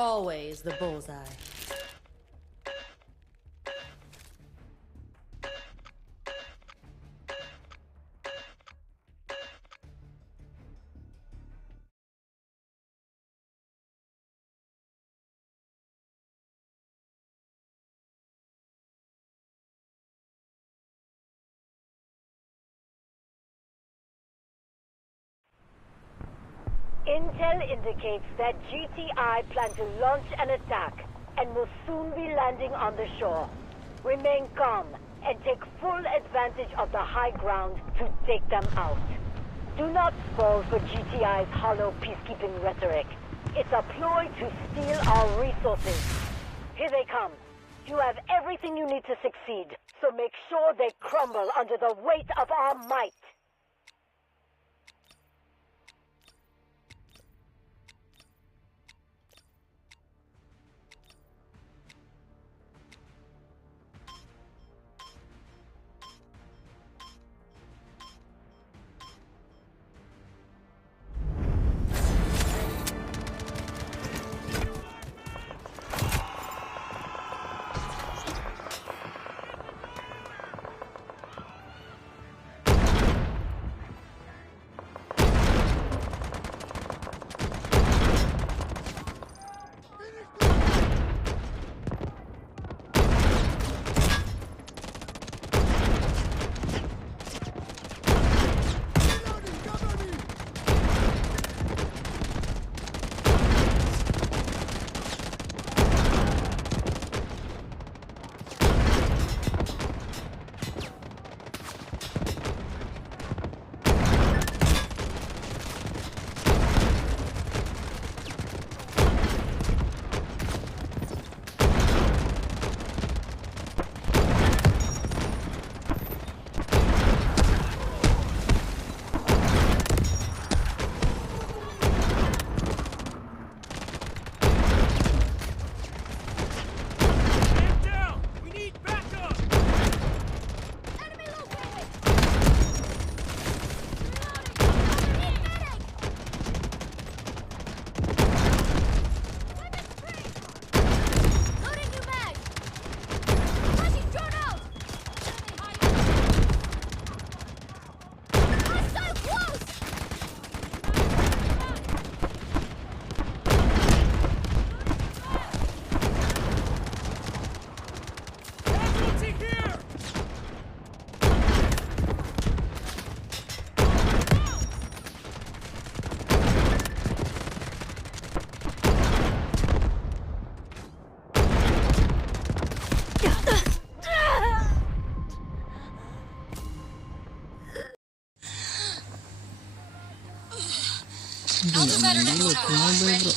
Always the bullseye. Intel indicates that GTI plan to launch an attack and will soon be landing on the shore. Remain calm and take full advantage of the high ground to take them out. Do not fall for GTI's hollow peacekeeping rhetoric. It's a ploy to steal our resources. Here they come. You have everything you need to succeed, so make sure they crumble under the weight of our might. I'll do better next time, Alfred.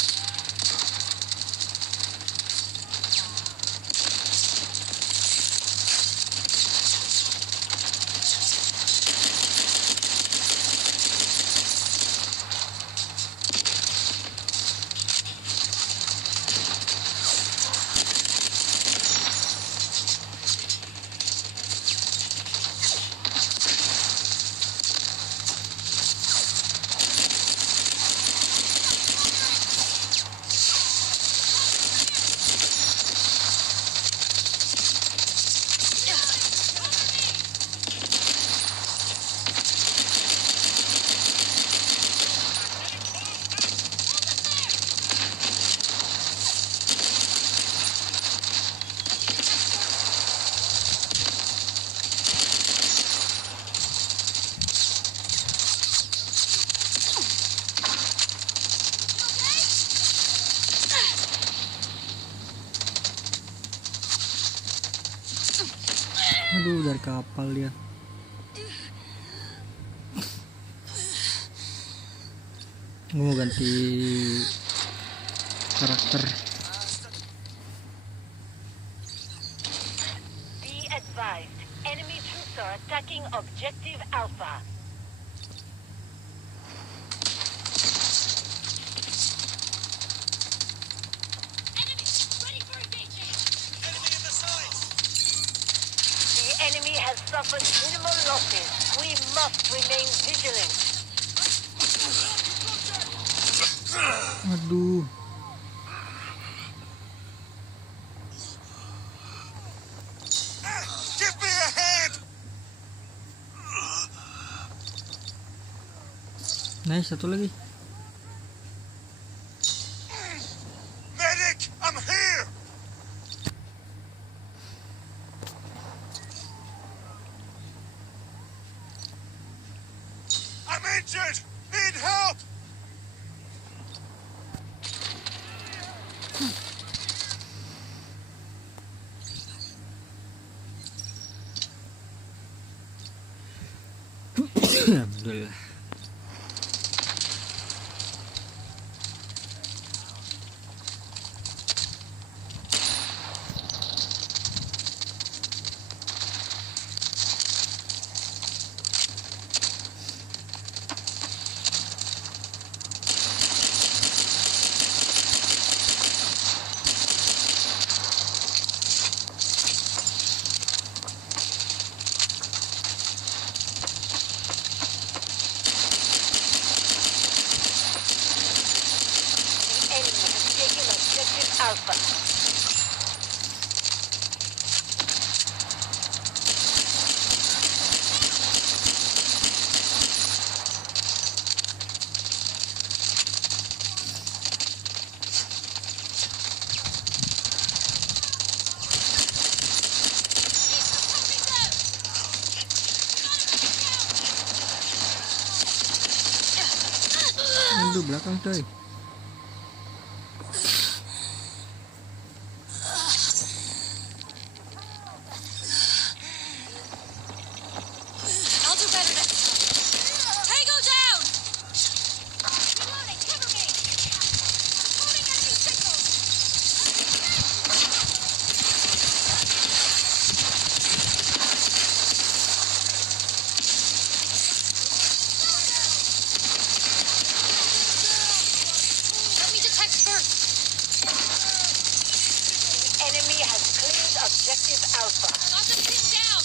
Aduh, dari kapal dia. Gue mau ganti karakter. Be advised, enemy troops are attacking objective Alpha. Enemy has suffered minimal losses. We must remain vigilant. Aduh. Nice, satu lagi. Medic, I'm here. I'm injured. Need help. Alhamdulillah. Alpha. Aduh, belakang coy. I'll do better next time. Tango down! Reloading, cover me! Reporting enemy signals! Let me detect first! Enemy has cleared objective Alpha. Got them pinned down!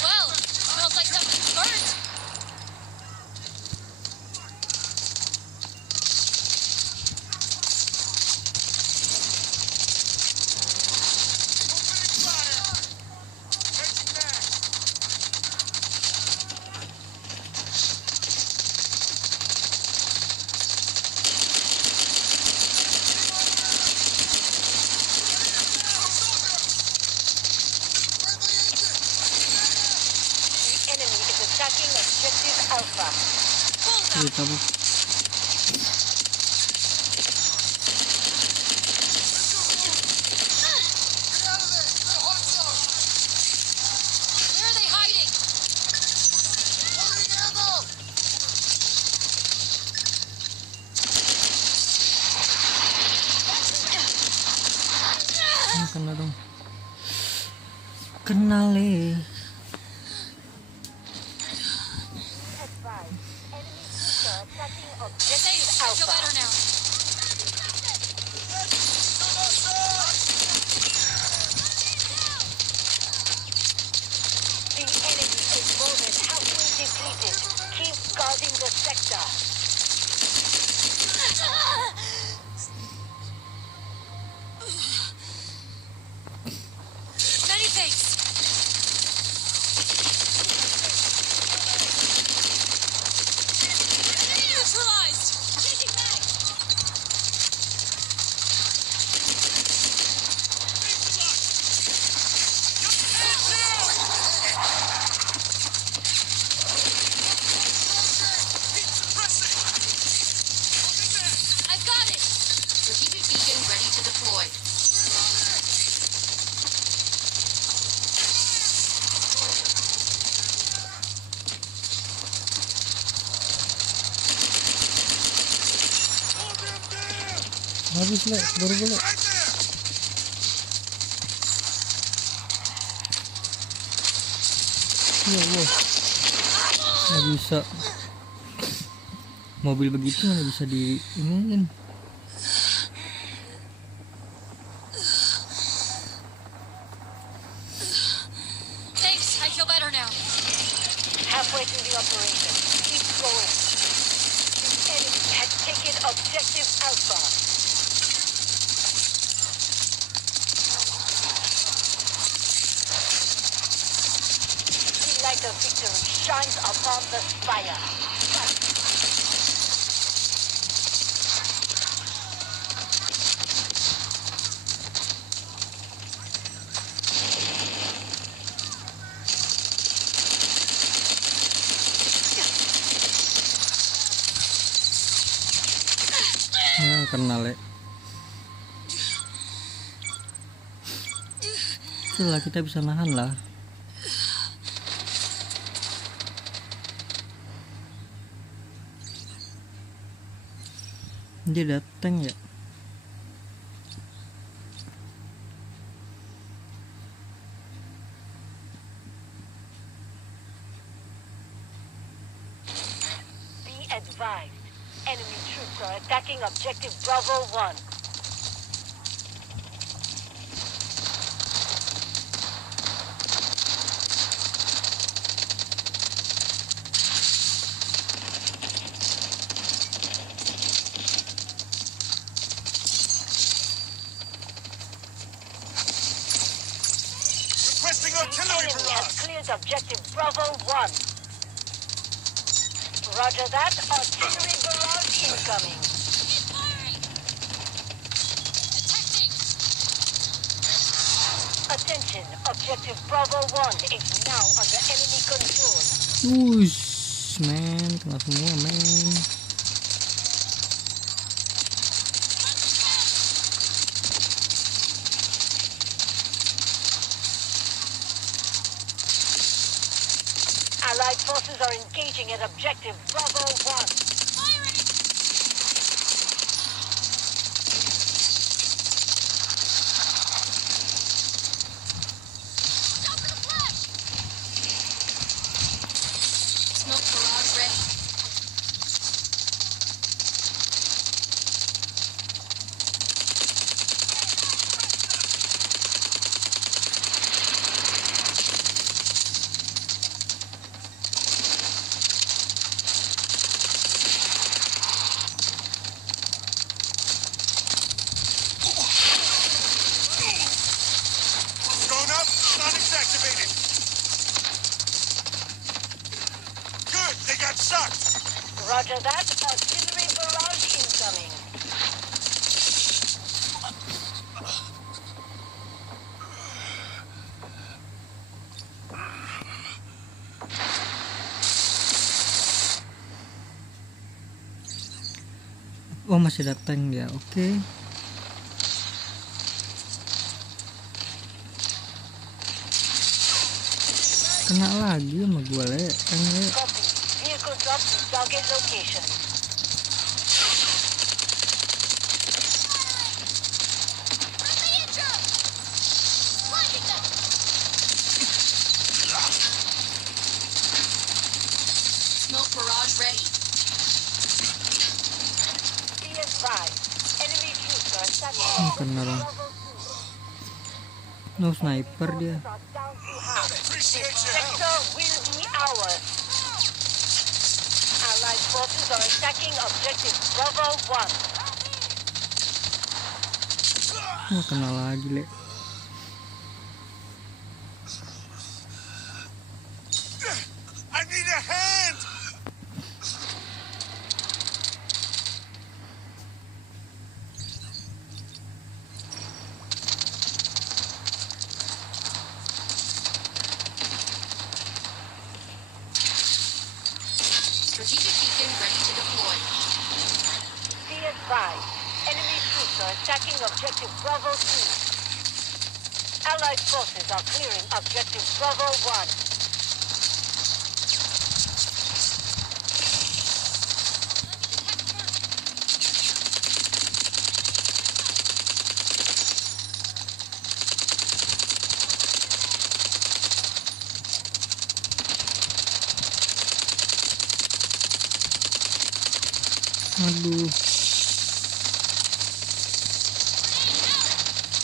Well, smells like something's burnt. The enemy is attacking objective Alpha. Bullseye. Ayo kabur. Where are they hiding? Kena dong. Kenali. Advise. Enemy trooper attacking objective Thanks, I feel Alpha. better now. The enemy is more than halfway depleted. Keep guarding the sector. Many thanks. Enemy neutralized. Changing mag. I've got it. Strategic beacon ready to deploy. Habis le, baru boleh. Right there. Ya Allah. Nggak bisa. Mobil begitu nggak bisa di iniin. continuing the operation. Keep going. The enemy has taken objective Alpha. The light of victory shines upon the spire. Ya kenal ya. Itulah kita bisa nahan lah. Dia datang ya. Be advised. Enemy troops are attacking objective Bravo 1. Requesting The artillery enemy has barrage. cleared objective Bravo 1. Roger that. Artillery barrage incoming. He's firing! Detecting! Attention. Objective Bravo 1 is now under enemy control. Wush, men, kena semua men. Allied forces are engaging at objective Bravo 1. Firing! Go for the flash! Smoke barrage ready. Drone up. Sonics activated. Good. They got shot. Roger that. Artillery barrage incoming. Oh masih datang ya, oke. Kena lagi sama gue le. Copy. Vehicle drop to target location. Friendly intro! Blinding them! Smoke barrage ready. Be advised. Enemy troops are attacking Kena dong. No sniper dia. are down to half. Appreciate your help. Sector will be ours. Allied forces are attacking objective Bravo 1. Oh, kena lagi le. I need a hand. Strategic beacon ready to deploy. Be advised. Enemy troops are attacking objective Bravo 2. Allied forces are clearing objective Bravo 1. Aduh.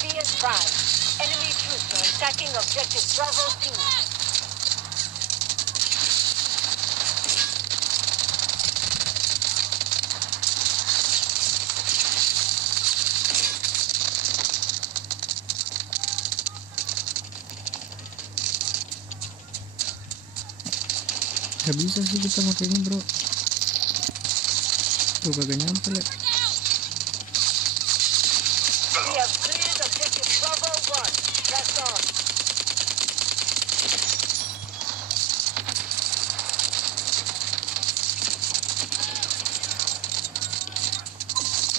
Be advised. Enemy troops are attacking objective Bravo 2. Gak bisa sih kita pakai ini bro. Tuh kagak nyampe lek. We have cleared objective Bravo 1. Press on.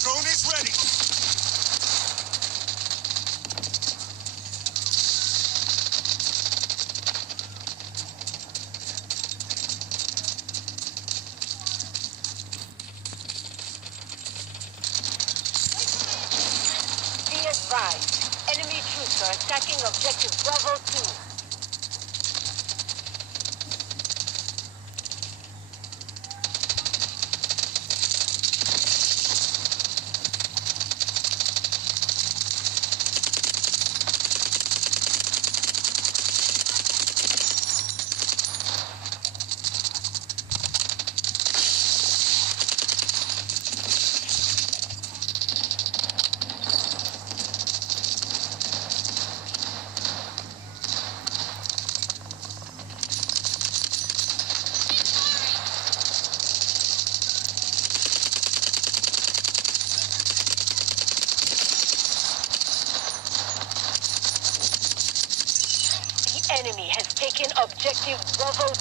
Drone is ready. Be advised. Enemy troops are attacking objective Bravo 2. The enemy has taken objective Bravo 2.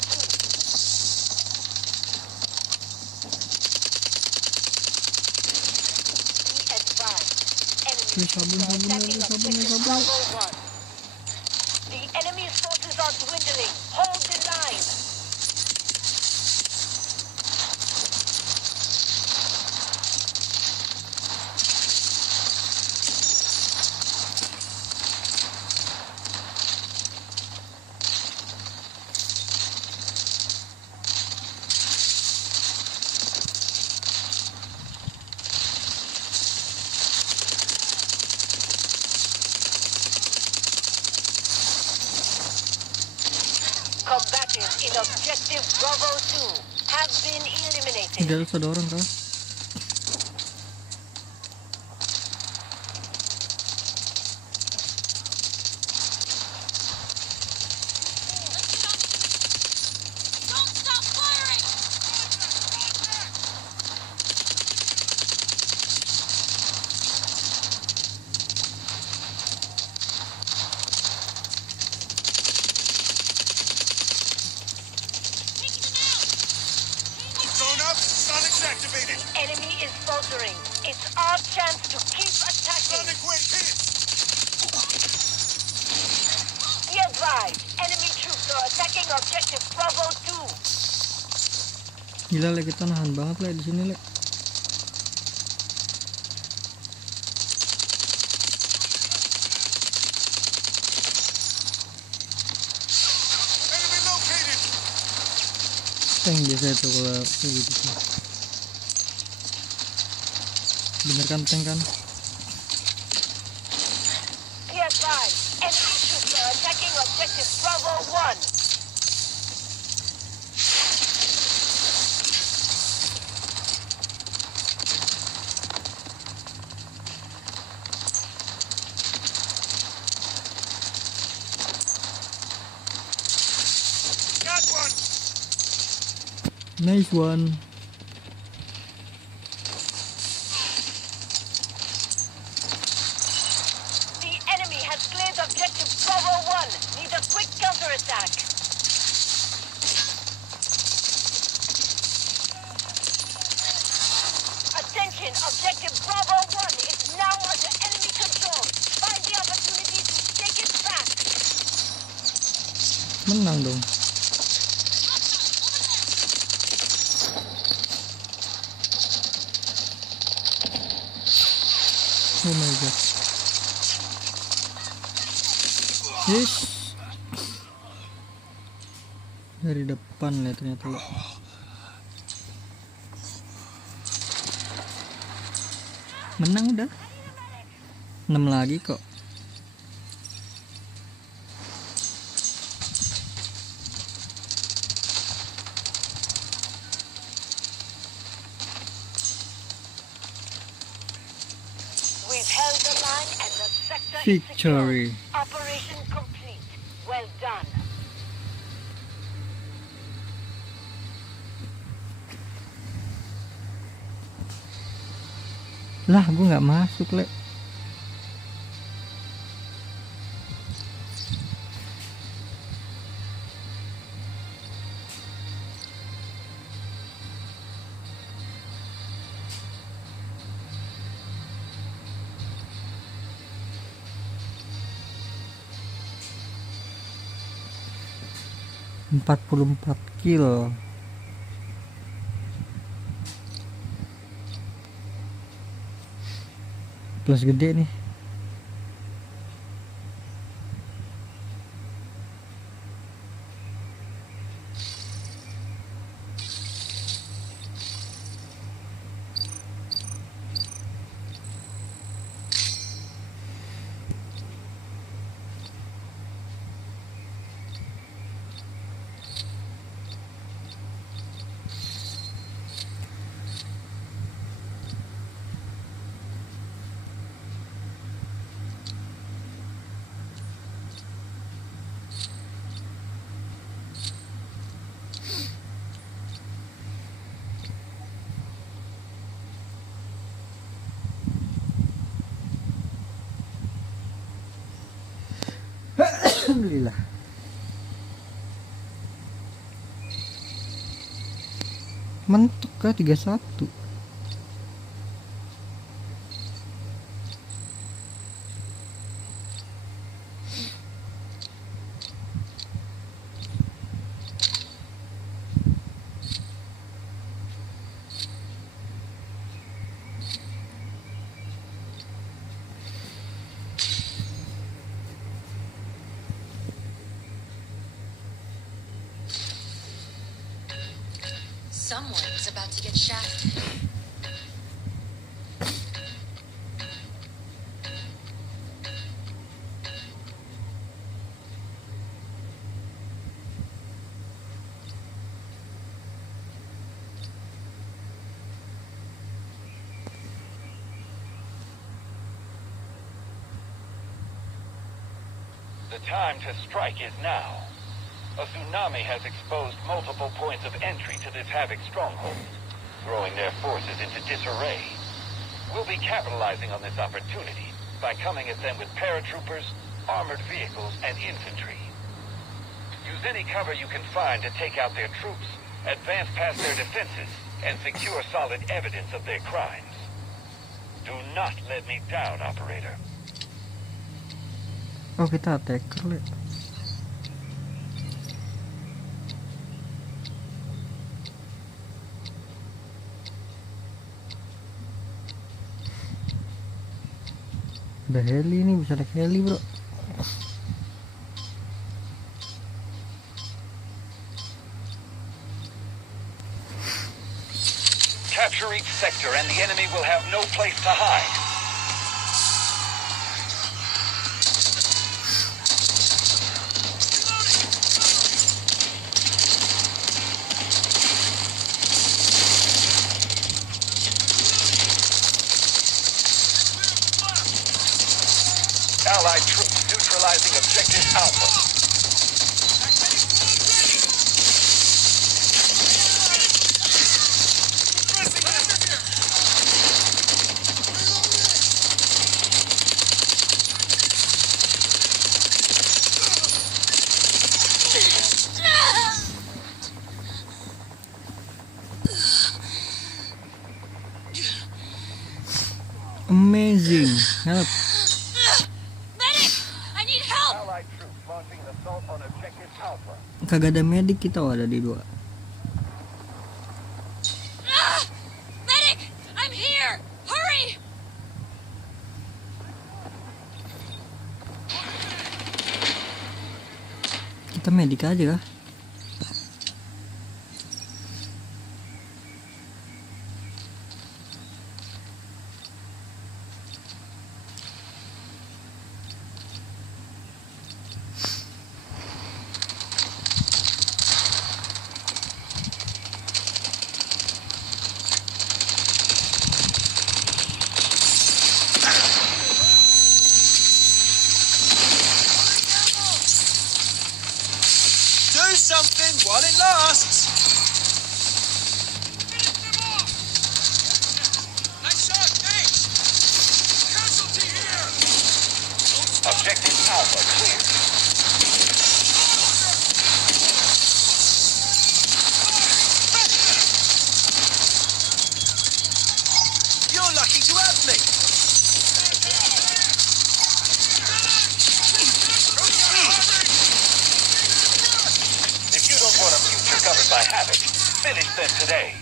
Be advised. Enemy Wih, sabun, troops are sabun, attacking sabun, objective sabun. Bravo 1. The enemy's forces are dwindling. Hold the line. Combatants in objective Bravo 2 have been eliminated. Di atas ada orang kah? Don't stop firing! Drone up. Sonic's activated. Enemy is faltering. It's our chance to keep attacking. Sonic went hit. Be advised. Enemy troops are attacking objective Bravo 2. Gila lek, kita nahan banget lek di sini lek. Enemy located. Tank biasa itu kalau kayak gitu sih. Bener kan tank kan? Be advised. Enemy troops are attacking objective Bravo 1. Got one. Nice one. The enemy has claimed objective Bravo 1. Need a quick counterattack. Attention, objective Bravo 1 is now under enemy control. Find the opportunity to take it back. Menang dong. Oh my god. Yes. Dari depan ya ternyata. Menang udah. 6 lagi kok. We've held the line and the sector is Victory. secure. Operation complete. Well done. Lah, gue nggak masuk, Le. Empat puluh 44 kill. Plus gede nih. Alhamdulillah. Mentok ke 31. Someone is about to get shafted. The time to strike is now. A tsunami has exposed multiple points of entry to this Havoc stronghold, throwing their forces into disarray. We'll be capitalizing on this opportunity by coming at them with paratroopers, armored vehicles, and infantry. Use any cover you can find to take out their troops, advance past their defenses, and secure solid evidence of their crimes. Do not let me down, operator. Oh, kita attacker, Le. Ada heli nih, bisa naik heli, bro. Capture each sector and the enemy will have no place to hide. Allied troops neutralizing objective Alpha. Amazing. Help. Medic! I need help! Allied troops launching an assault on objective Alpha. Kagak ada medik kita, ada di 2. Medic! I'm here! Hurry! Kita medik aja kah? Do something while it lasts. Nice shot, thanks. Alpha clear. You're lucky to have me. If you don't want a future covered by havoc, finish them today.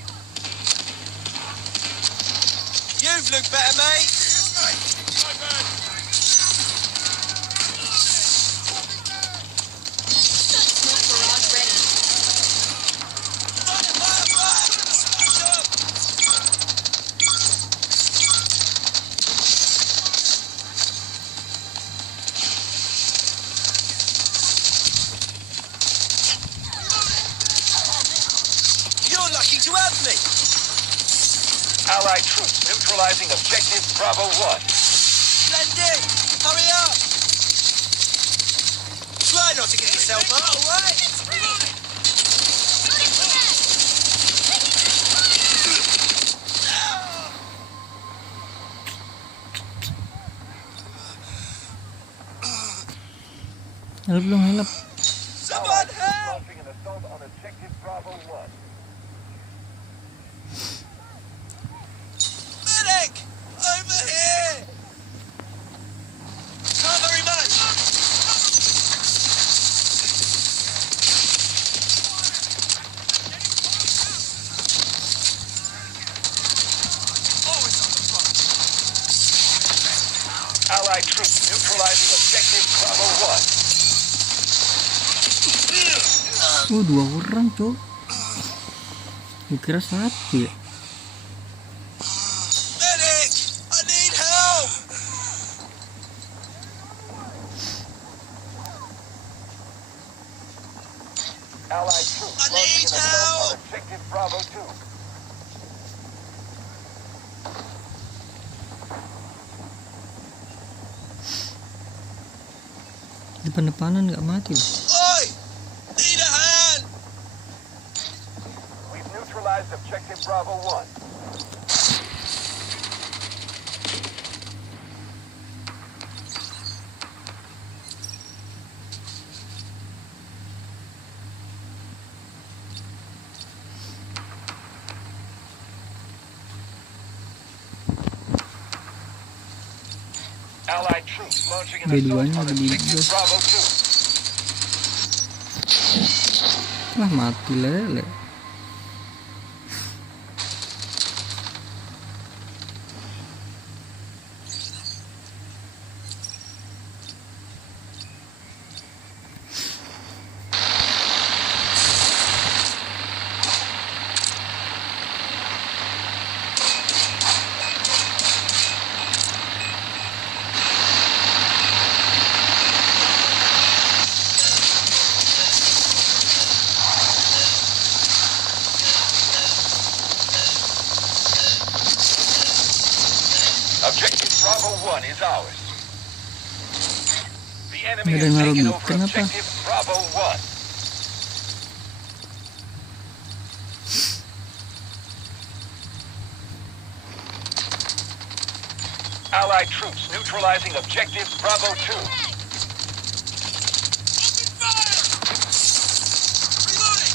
You've looked better, mate. Smoke barrage ready. You're lucky to have me. Allied troops neutralizing objective Bravo 1. Splendid. Hurry up. Try not to get yourself up, all right? Help dong, help. Someone help. Launching an assault on objective Bravo 1. Medic! Over here! Not very much. Always on the front. Allied troops neutralizing objective Bravo 1. 2 orang, cok. Gue kira 1 ya. Medic! I need help! Allied troops I launching need an assault help. on objective Bravo 2. Depan-depanan nggak mati loh. Oi! Need a hand! We've neutralized objective Bravo 1. Allied troops launching an Dua-duanya assault on ada di objective gas. Bravo 2. Wah, mati lele. Objective Bravo 1 is ours. The enemy Nggak ada has yang taken naruh over beacon apa? objective Bravo 1. Allied troops neutralizing objective Bravo 2. Open fire! Reloading!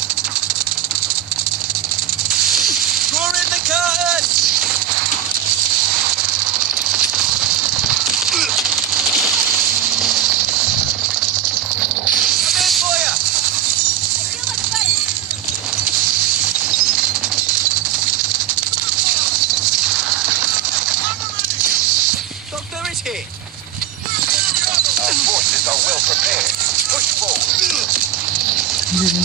Draw in the curtain! I'm in for ya! Doctor is here! Our forces are well prepared. Push forward.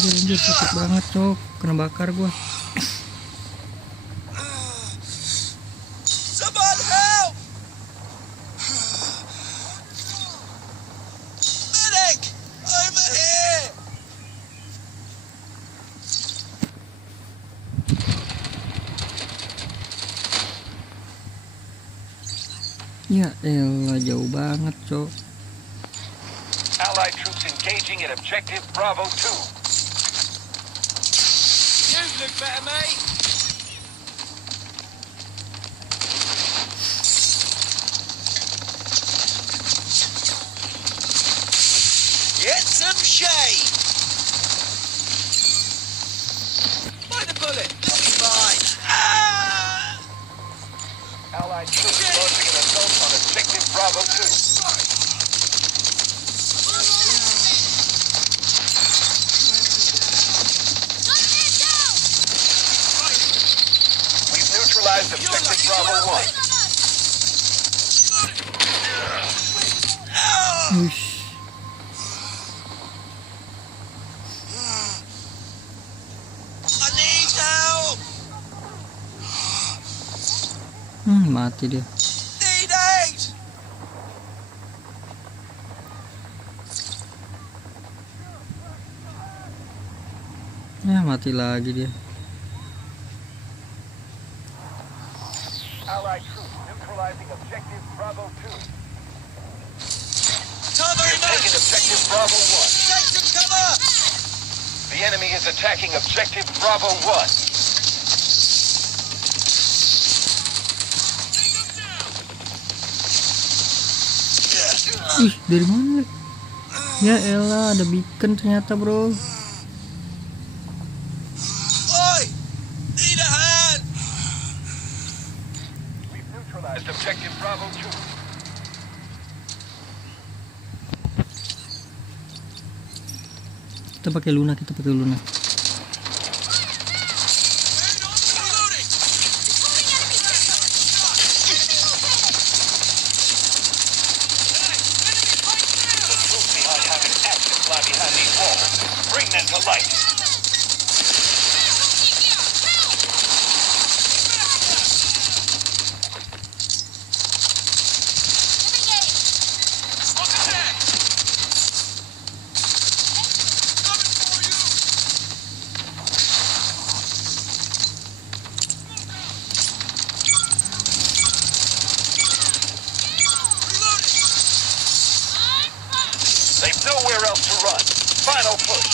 Anjir, sakit banget, cok. Kena bakar gua. Someone help! Medic! Over here! Ya elah, jauh banget, cok. Allied troops engaging at objective Bravo 2. You look better, mate. lampshade! Find a bullet. You'll be fine. Ah! Allied troops launching an assault on objective Bravo 2. We've neutralized objective Bravo 1. Uish. I need help! Mati dia. Need aid! Mati lagi dia. Allied troops neutralizing objective Bravo 2. Cover him up! Taking objective Bravo 1. Take some cover! The enemy is attacking objective Bravo 1. Ih, dari mana? Ya elah, ada beacon ternyata, bro. Oi! Need a hand! We've neutralized objective Bravo 2. Kita pakai Luna. Reloading! Troops behind having action fly behind these walls. Bring them to light. Look at that! Coming for you! Reloading! They've nowhere else to run. Final push.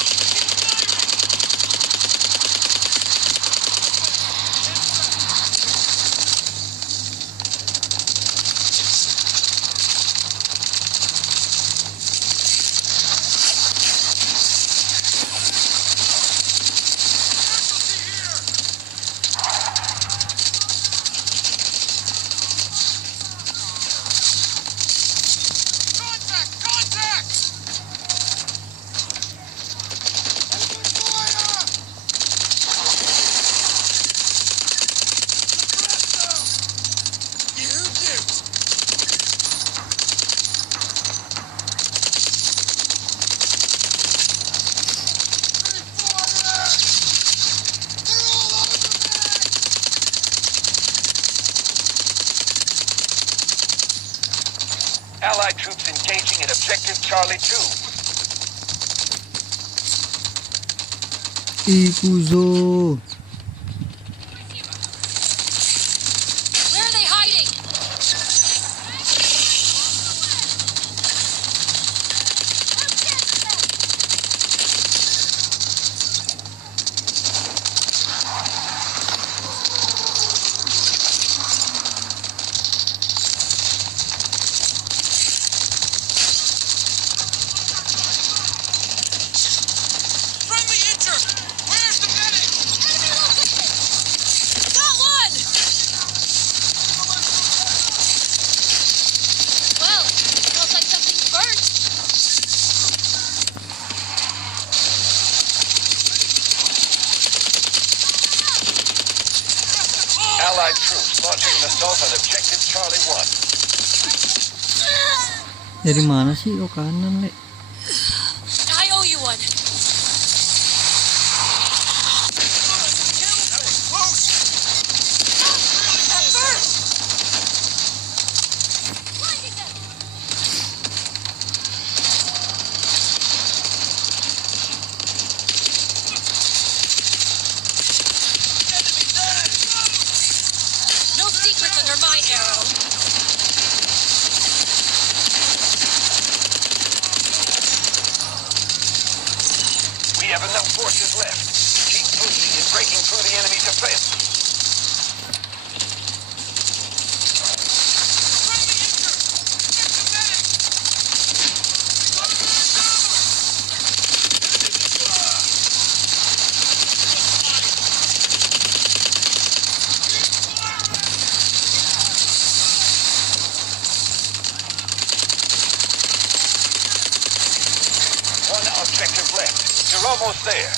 Contact! Contact! You duped! Allied troops engaging at objective Charlie 2. Ikuzo. Where are they hiding? Friendly injured! Where's the medic? Enemy located! Got one! Well, smells like something's burnt. Allied troops launching an assault on objective Charlie 1. Dari mana sih? Oh, kanan, Le. I owe you one. Close! That burnt! Blinding them! Enemy down! No secrets under my arrow. We have enough forces left. Keep pushing and breaking through the enemy defense. Friendly injured! Get the medic! You're almost there.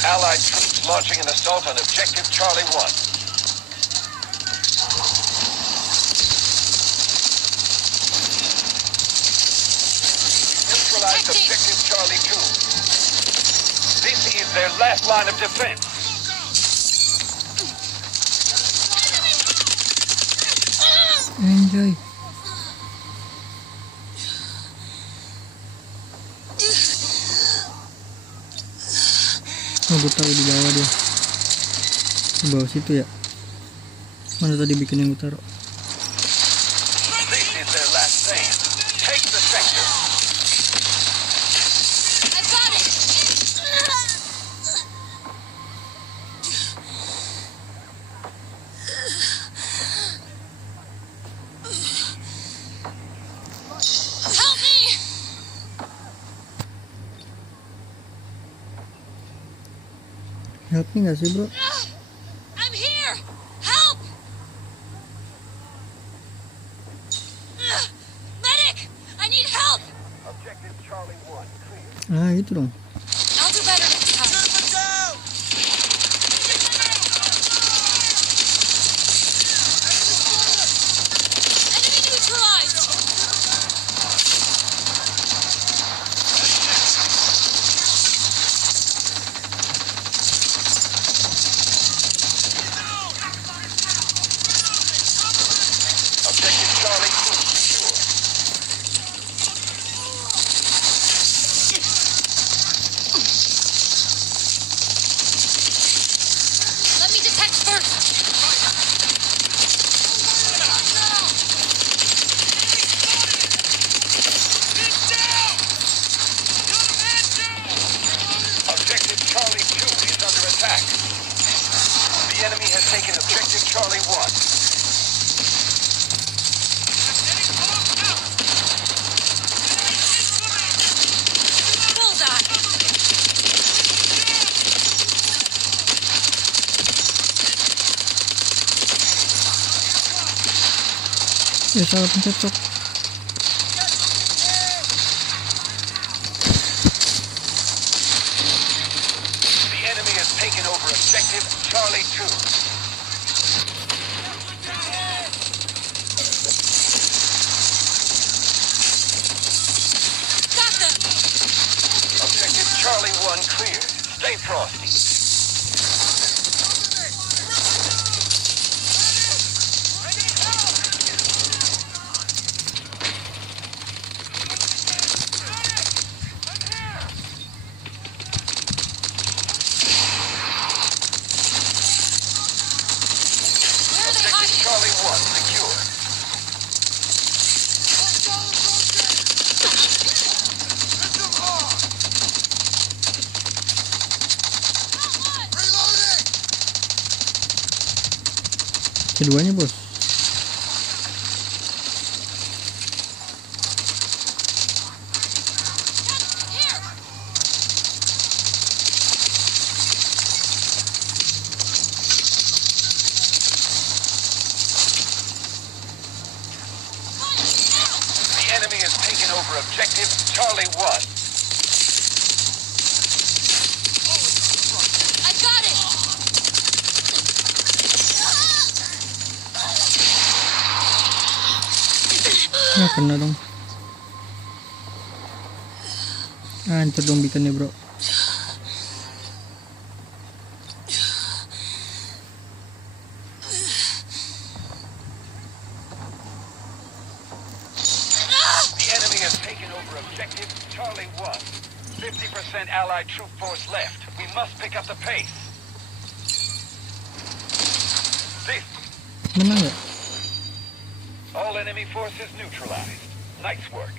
Allied troops launching an assault on Objective Charlie 1. Neutralized Objective Charlie 2. This is their last line of defense. Enjoy. Oh, gue taruh di bawah dia. Di bawah situ ya. Mana tadi bikin yang gue taruh? This is their last stand. Take the sector. I got it! Help me! Help me gak sih bro? I'm here! Help! Medic! I need help! Objective Charlie 1 clear. Ah itu dong. I'll do better next time. Movement down! Enemy neutralized! Objective Charlie 2 secure. Let me detect first! Objective Charlie 2 is under attack. The enemy has taken Objective Charlie 1. Bullseye! Ya salah pencet cok. The enemy has taken over Objective Charlie 2. Got them! Objective Charlie 1 clear. Stay frosty. Where are they Objective hiding? Charlie 1 secure. Keduanya bos. Here! The enemy has taken over Objective Charlie 1. I got it! Ya kena dong. Hancur dong bikinnya bro. The enemy has taken over Objective Charlie 1. 50% Allied troop force left. We must pick up the pace. This. Menang ya? All enemy forces neutralized. Nice work.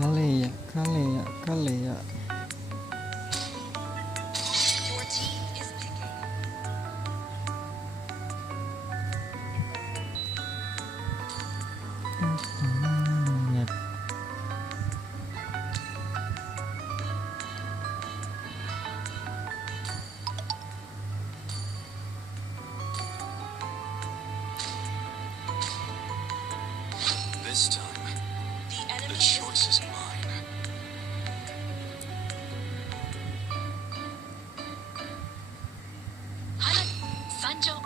Kalea, Kalea, Kalea. Your team is picking. Yep. This time, The enemy the is choice is mine. Hana, Sanjo.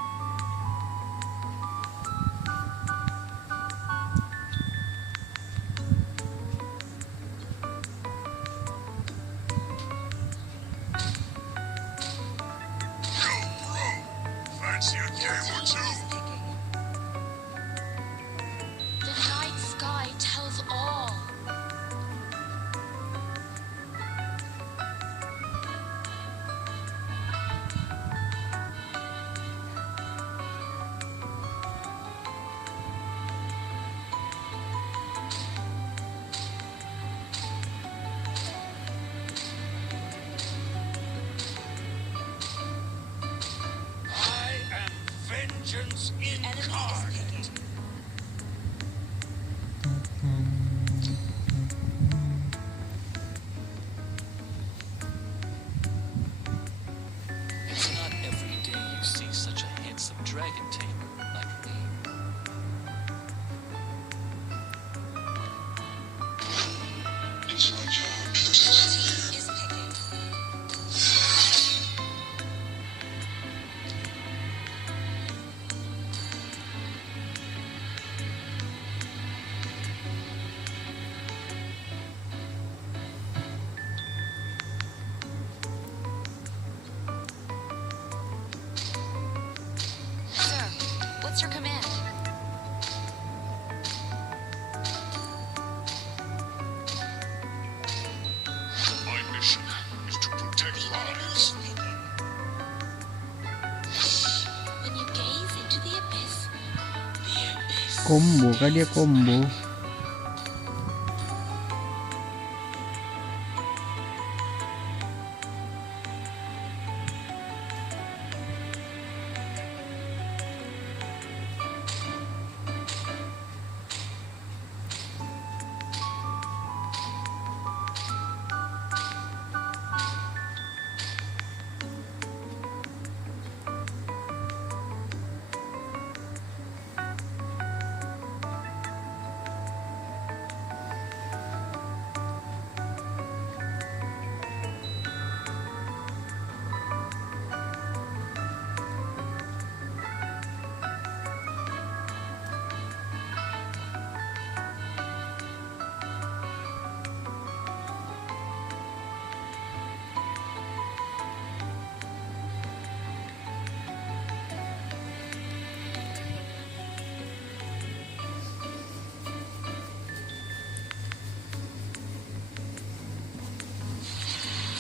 Fancy a your team is picking. The night sky tells all. I am vengeance The enemy is picking. It's not every day you see such a handsome dragon tamer like me. Your team is picking. Sir, what's your command? My mission is to protect The enemy is picking. When you gaze into the abyss, Combo kah dia combo?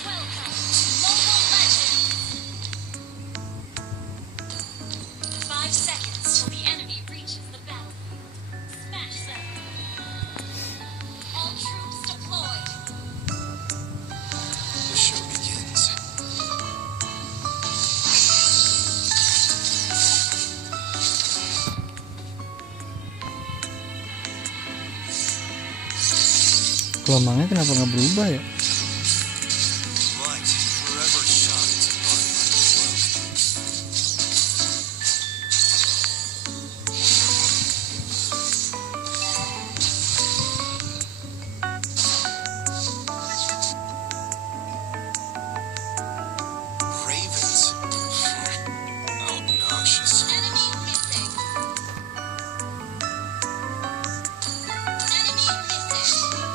welcome to Mobile Legends. 5 seconds till the enemy reaches the battlefield. Smash them. All troops deployed. The show begins. Gelombangnya kenapa nggak berubah ya? Light forever shines upon my world. Ravens. Obnoxious. Enemy missing. Enemy missing.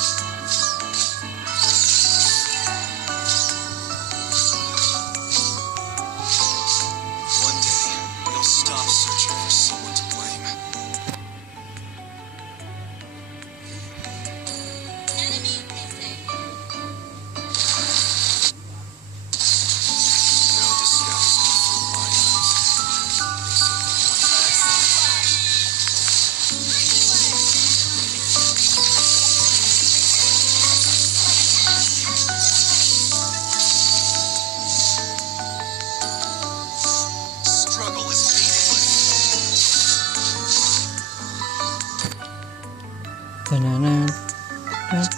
Tananat,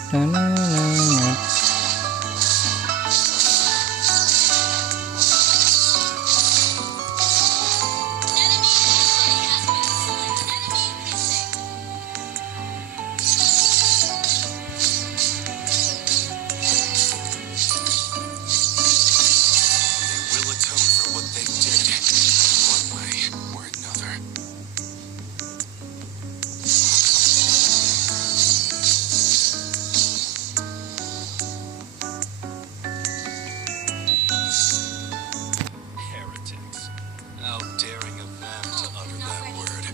tananat. Will atone for what they did, one way or another. Heretics. How daring of them to utter that word.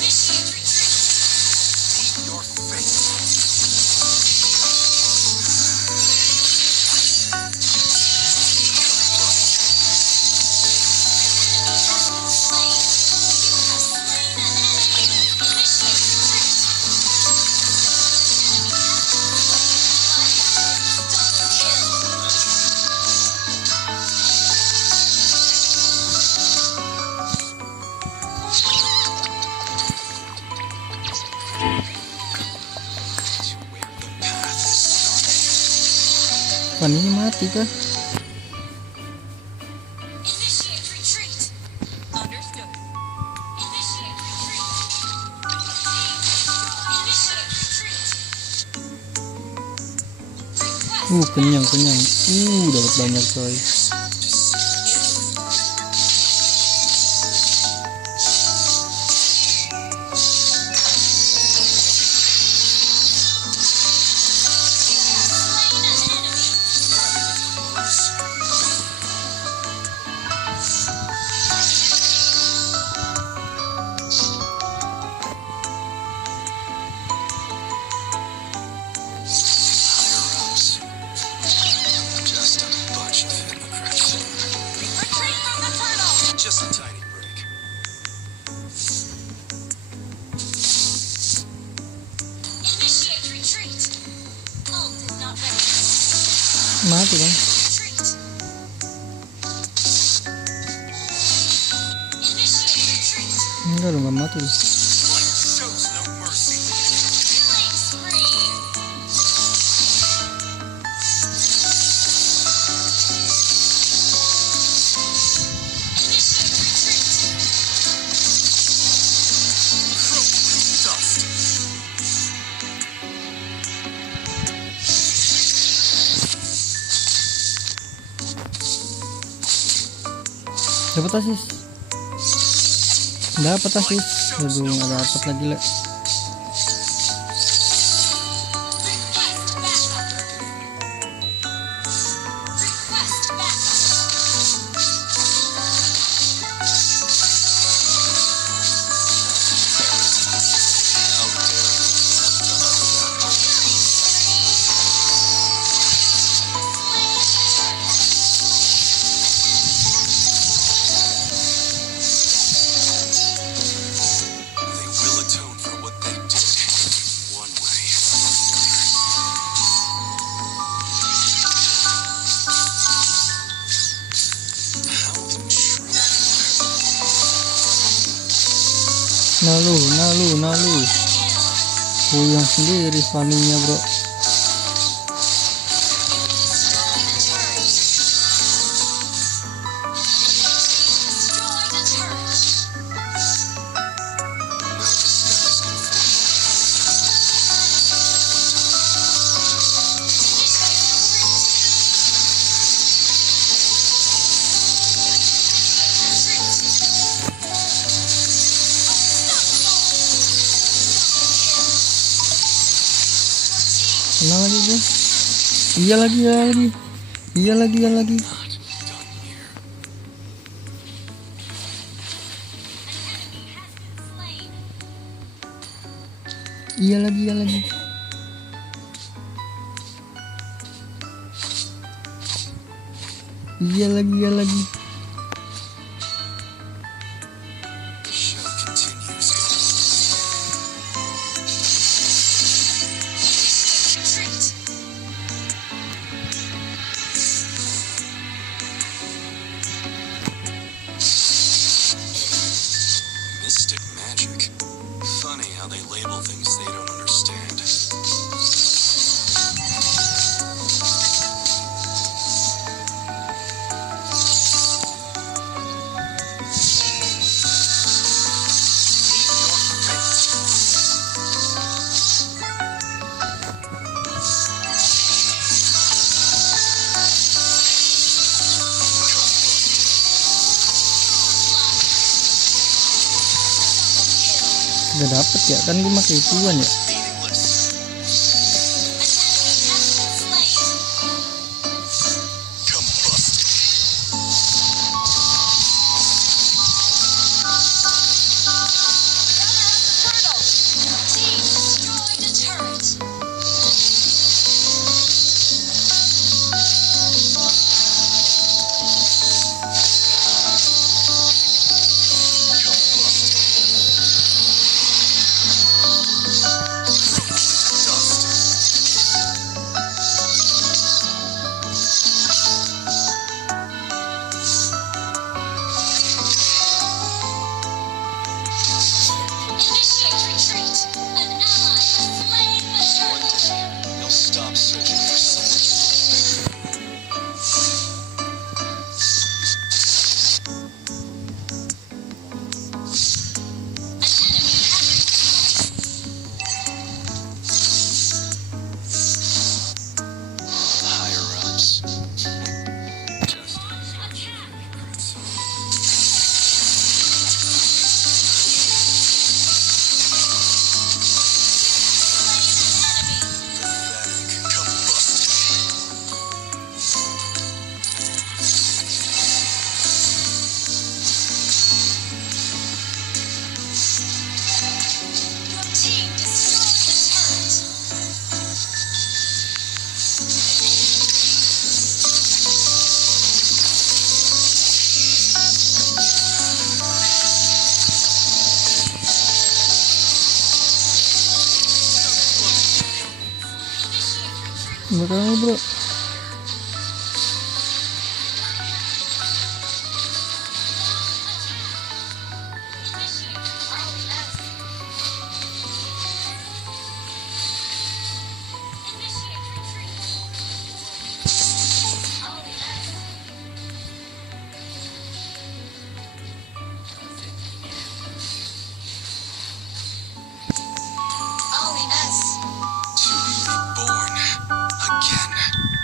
Initiate retreat. Your face. Slain. You have slain an enemy. Initiate retreat. Double kill. To where the path started. Pan ini mati kah? Initiate retreat. Understood. Initiate retreat. Initiate retreat. Request Kenyang. Dapat banyak coy. slain an enemy. Higher-ups. Just a bunch of hypocrites. Retreat from the tunnel. Just a tiny break. Initiate retreat. Ult is not ready. Mati kan? Retreat. Initiate retreat. Enggak loh, nggak mati loh. Life shows no mercy. Killing spree. Initiate retreat. Crumble in dust. Dapat asis. Dapat asis. Aduh, nggak dapat lagi lah. Request backup. How daring of them to utter that word. They will atone for what they did, one way or another. How intrusive. Nalu. Puyang sendiri spaminya bro. Destroy the turret. No disguise can fool. Tenang lagi bro. Iya lagi. Not done here. Iya lagi. Iya lagi. The show continues. Gak dapet ya, kan gue pakai ituan ya. Meaningless. Combust. Team destroyed a turret. Initiate retreat. An ally has slain the turret. You'll stop searching for someone. An enemy has Higher ups. Just attack. pathetic. Combust. Your team destroyed a turret. Nggak tahu bro. To be reborn again.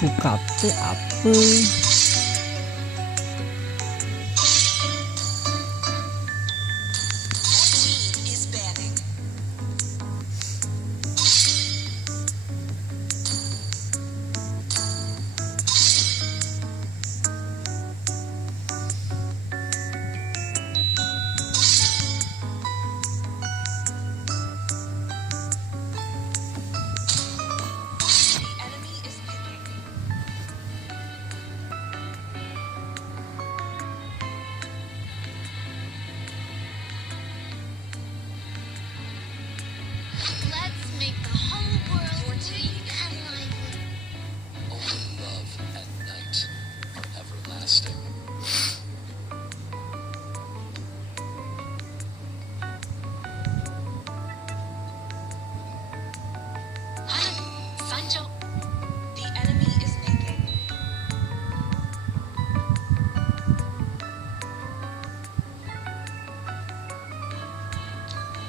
Ku kate apa? Team is banning. The enemy is picking. Let's make the whole world big and lively. Only love at night, everlasting. Sancho. The enemy is picking.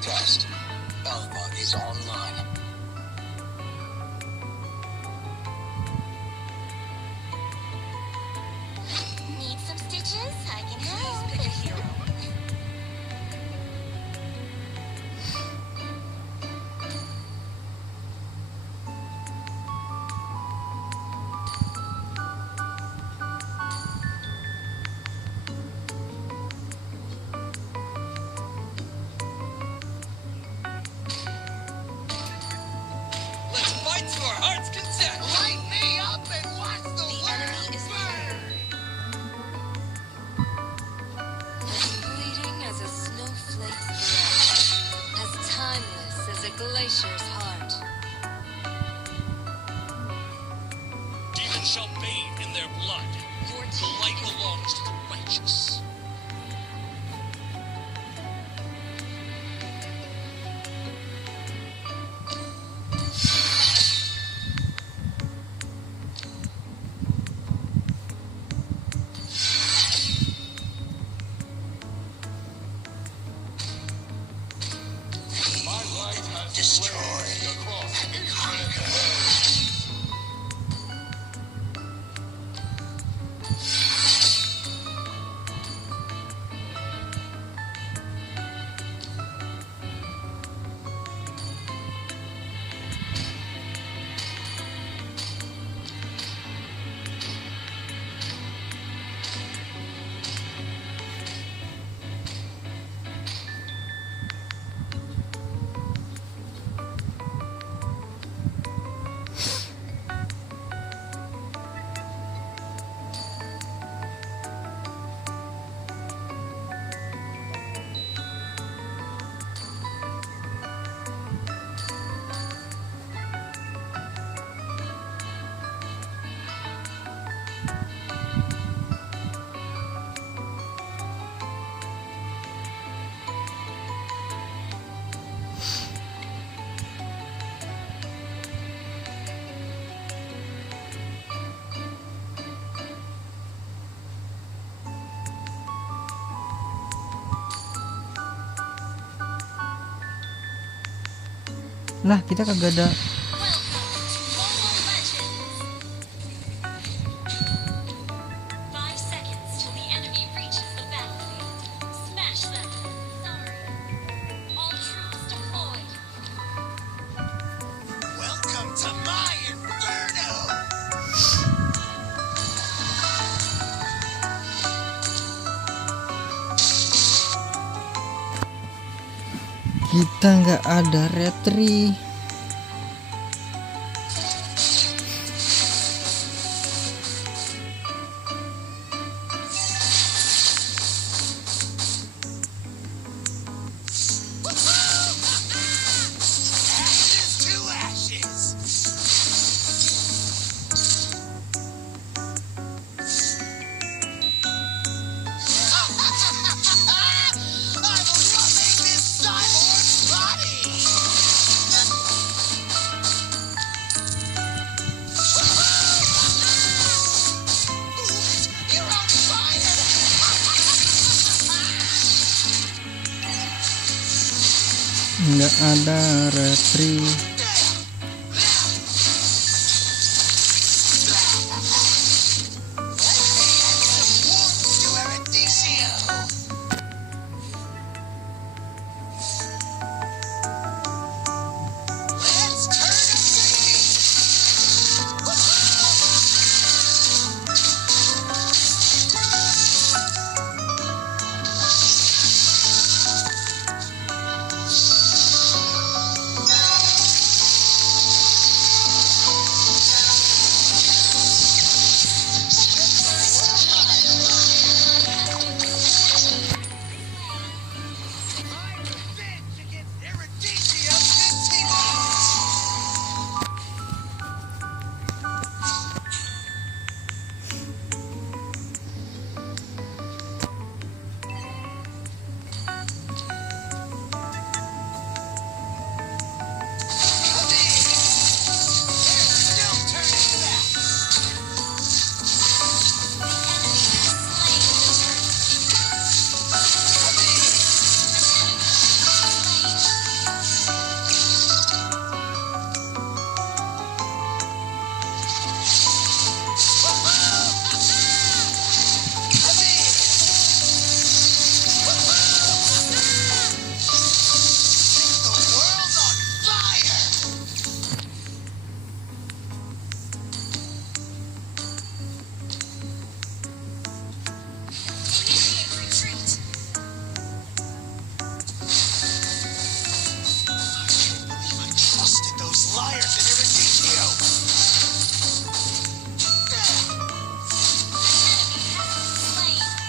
Test. Alpha is online. Need some stitches? I can Please help. pick a hero. Let's fight to our heart's content. Light me up and watch the The enemy is As fleeting as a snowflake's breath, as timeless as a glacier's heart. Demons shall bathe in their blood. your The team. light belongs to the righteous. Destroy and conquer. Lah, kita kagak ada. Welcome to Mobile Legends. 5 seconds till the enemy reaches the battlefield. Smash them. Sorry. All troops deployed. Welcome to my inferno. Kita nggak ada retri. Ashes to ashes. I'm loving this cyborg body. Oops, you're on fire. Nggak ada retri.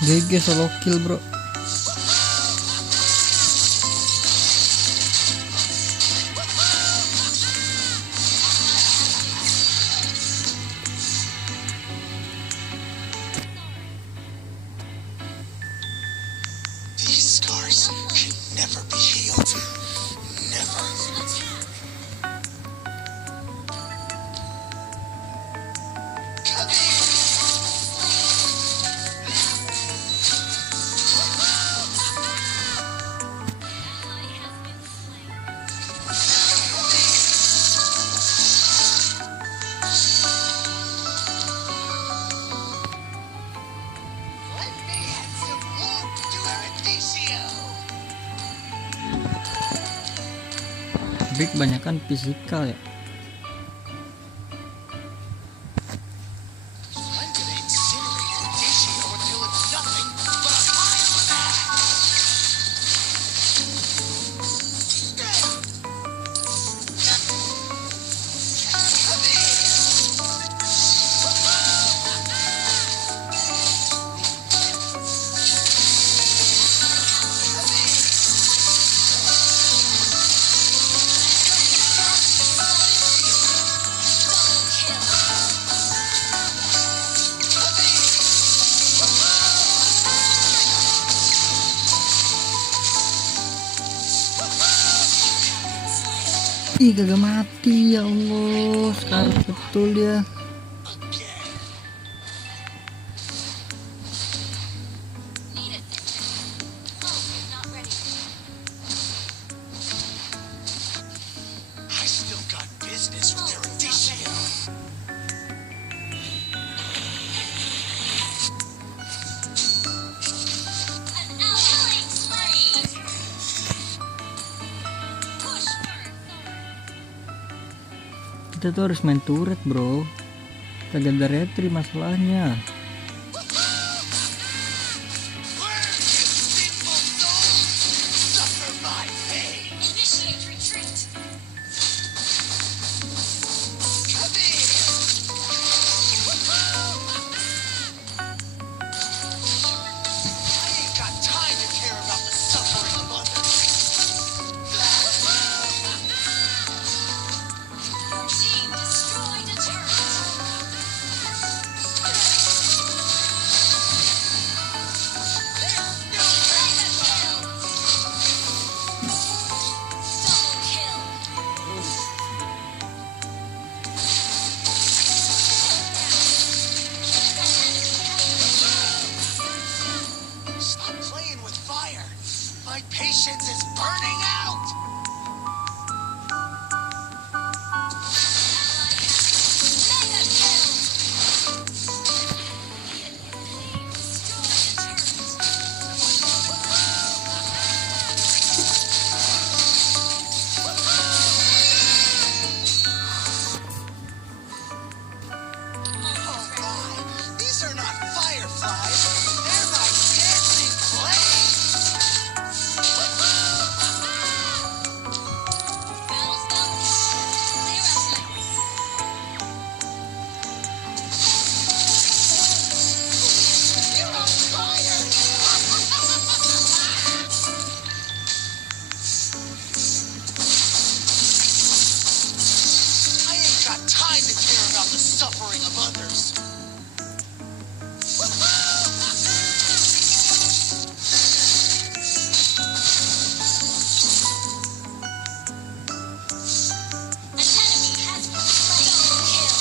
GG solo kill bro. These scars can never be healed. Never. Come here. Let me add some warmth to Erudicio. Tapi kebanyakan fisikal ya. I'm gonna incinerate Erudicio until it's nothing but a pile of ash. Come here. Ih kagak mati ya Allah. Sekarang betul dia. Need it. Oh, not ready. I still got business with Erudicio. An killing spree. Push first. Kita tuh harus main turret bro. Kagak ada retri masalahnya. Where you sinful souls suffer my pain. Initiate retreat. Come here. I ain't got time to care about the suffering of others. Your team destroyed a turret. Mega kill. Double kill. Stop playing with fire. My patience is burning out. Mega kill. Team destroyed a turret. Oh my, these are not fireflies. They're my dancing flames. Battle spell. Clear out. You're on fire. I ain't got time to care about the suffering of others. An enemy has been slain. Double kill.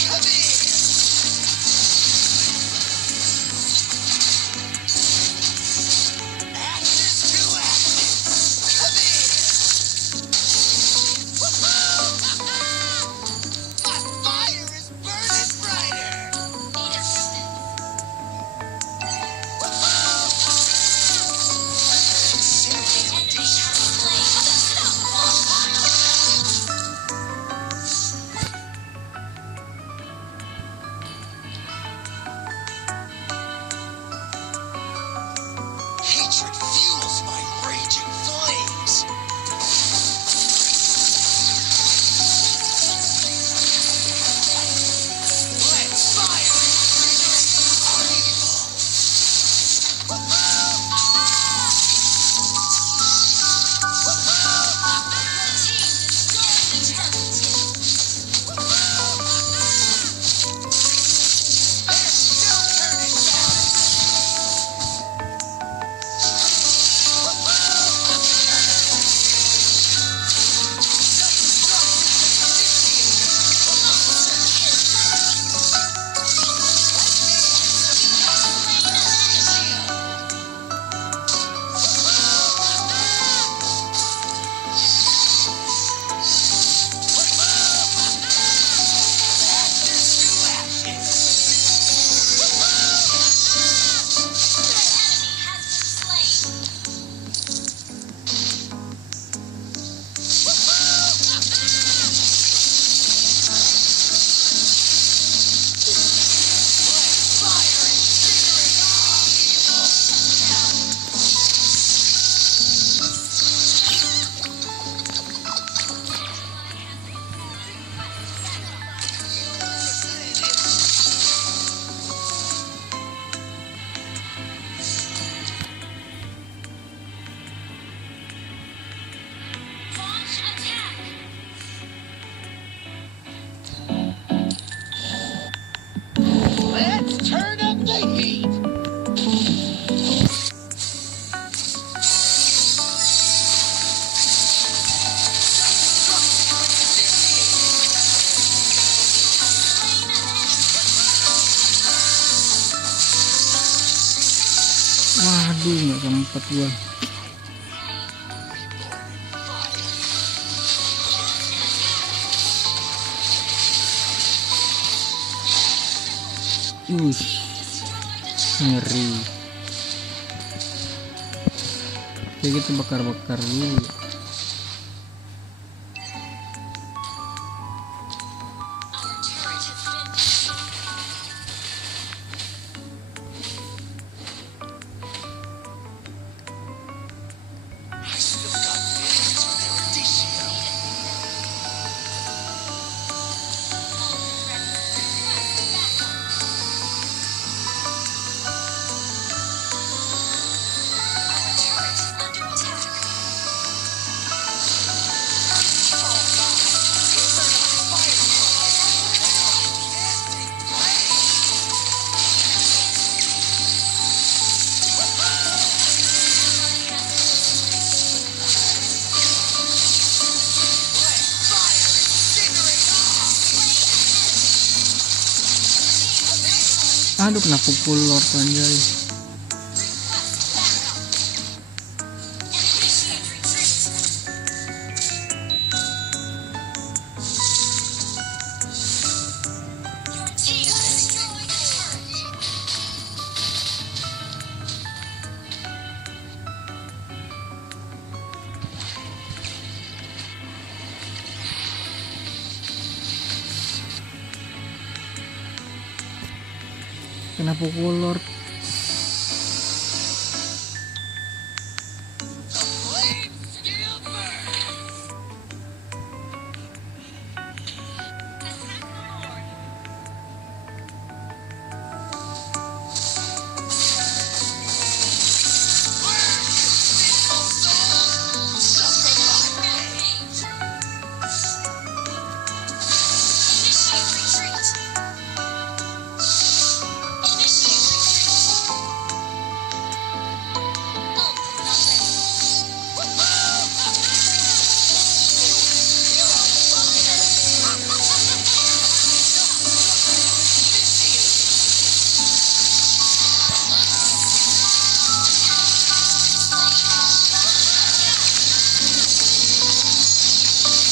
Come here. Aduh, nggak sempat gua. Ngeri. Oke, kita bakar-bakar dulu. I still got business with Eruditio. Aduh, kena pukul Lord anjay. Kena pukul Lord.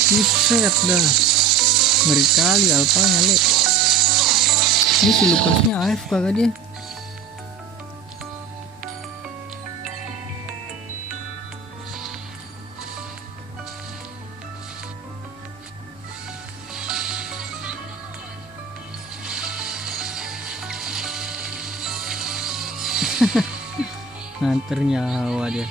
Buset dah, ngeri kali alpanya le. Ini si Lukasnya AFK kagak dia? Nganter nyawa dia.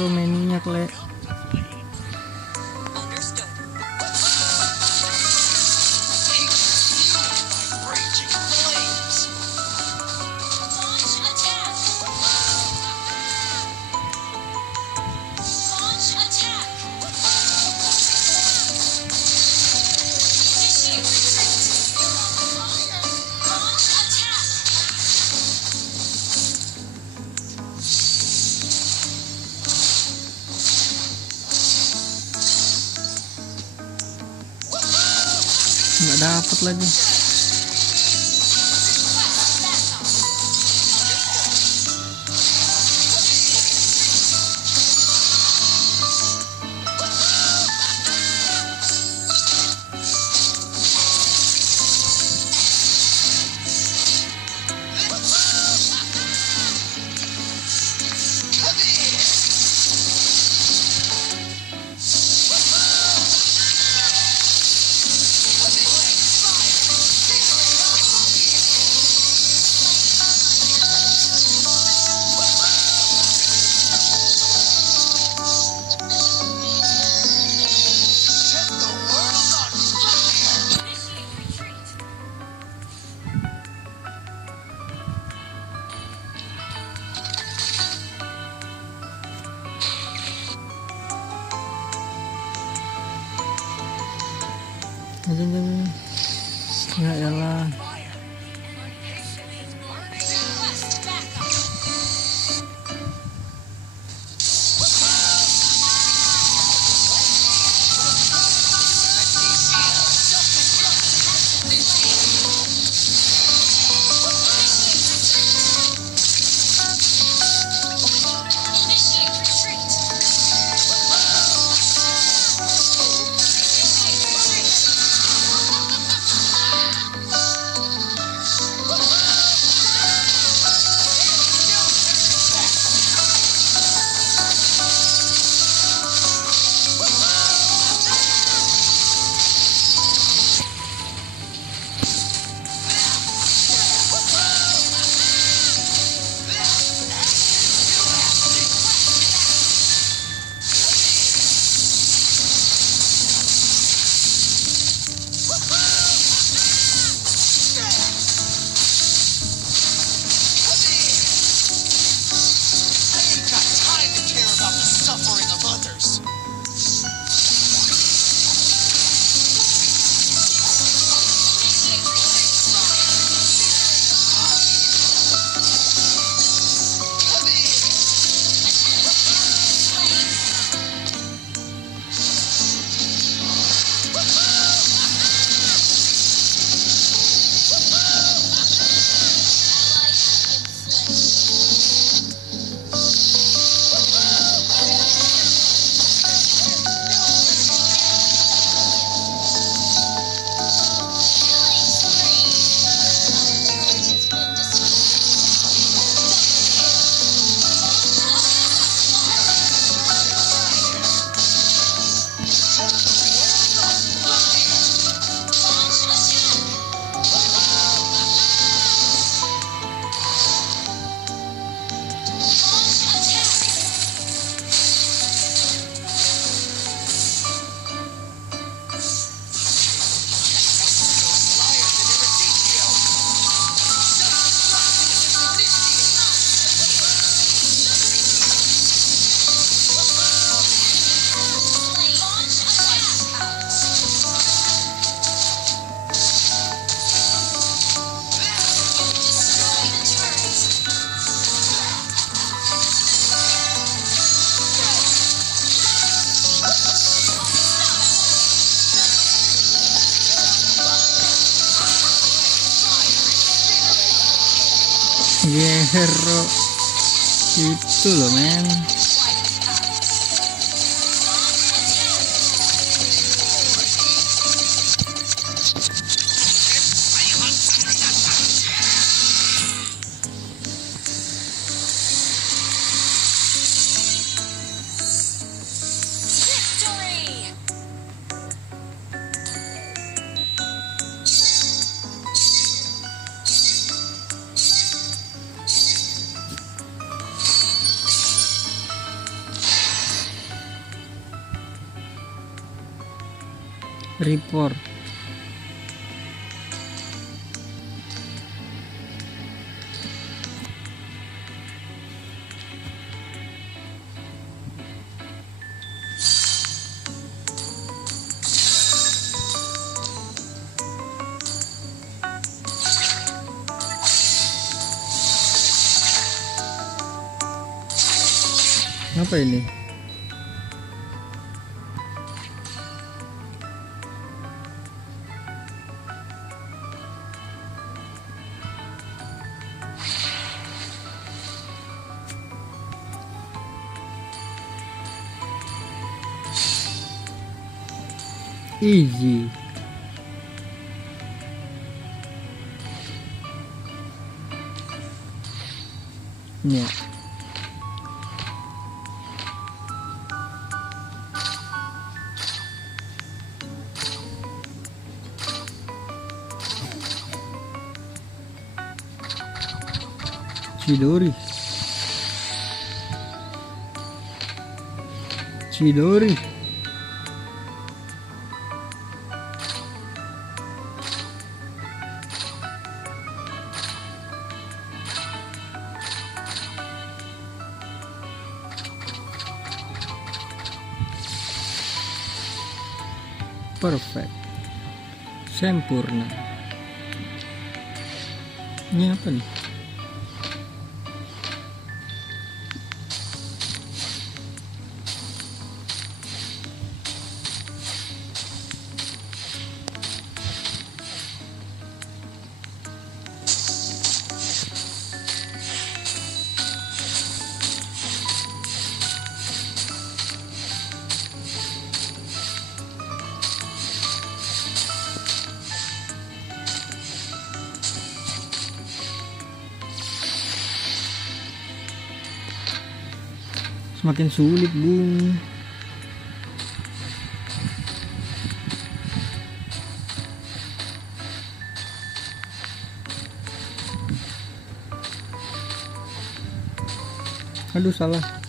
Romania le. Understood. Nggak dapat lagi. Set the world on fire! Initiate retreat. Ya elah. Request backup. Initiate retreat. I ain't got time to care about the suffering of others. Initiate Come in! Liars and Ereditio! Hero itu loh men. Victory! Report. Apa ini? Easy. Ya. Chidori. Chidori. Perfect. Sempurna. Ini apa nih? Semakin sulit, Bung. Aduh, salah.